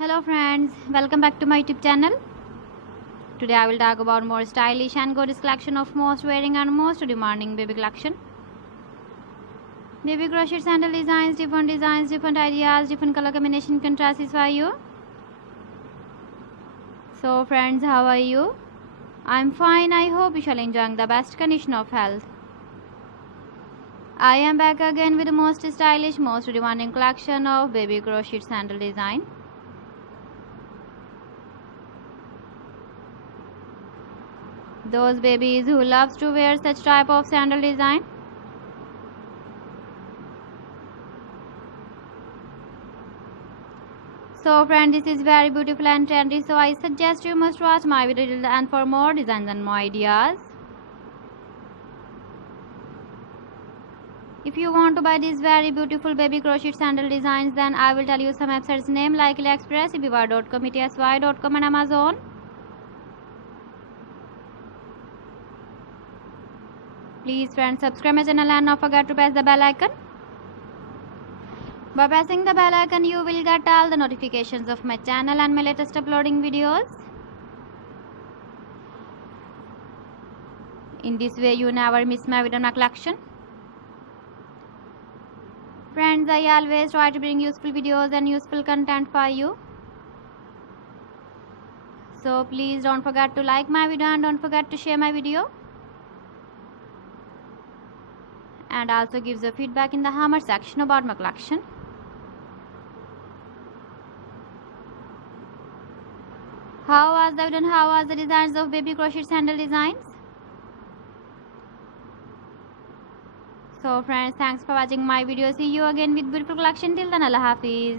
Hello friends, welcome back to my YouTube channel. Today I will talk about more stylish and gorgeous collection of most wearing and most demanding baby collection. Baby crochet sandal designs, different ideas, different color combination can satisfy you. So friends, how are you? I'm fine. I hope you shall enjoy the best condition of health. I am back again with the most stylish, most demanding collection of baby crochet sandal design. Those babies who loves to wear such type of sandal design. So friend, this is very beautiful and trendy, so I suggest you must watch my video till the end for more designs and more ideas. If you want to buy these very beautiful baby crochet sandal designs, then I will tell you some websites name like AliExpress, eBay.com, etsy.com and Amazon. Please friends, subscribe my channel and not forget to press the bell icon. By pressing the bell icon, you will get all the notifications of my channel and my latest uploading videos. In this way, you never miss my video and collection. Friends, I always try to bring useful videos and useful content for you. So please don't forget to like my video and don't forget to share my video. And also gives a feedback in the comment section about my collection. How was the video and how was the designs of baby crochet sandal designs? So friends, thanks for watching my video. See you again with beautiful collection. Till then, Allah Hafiz.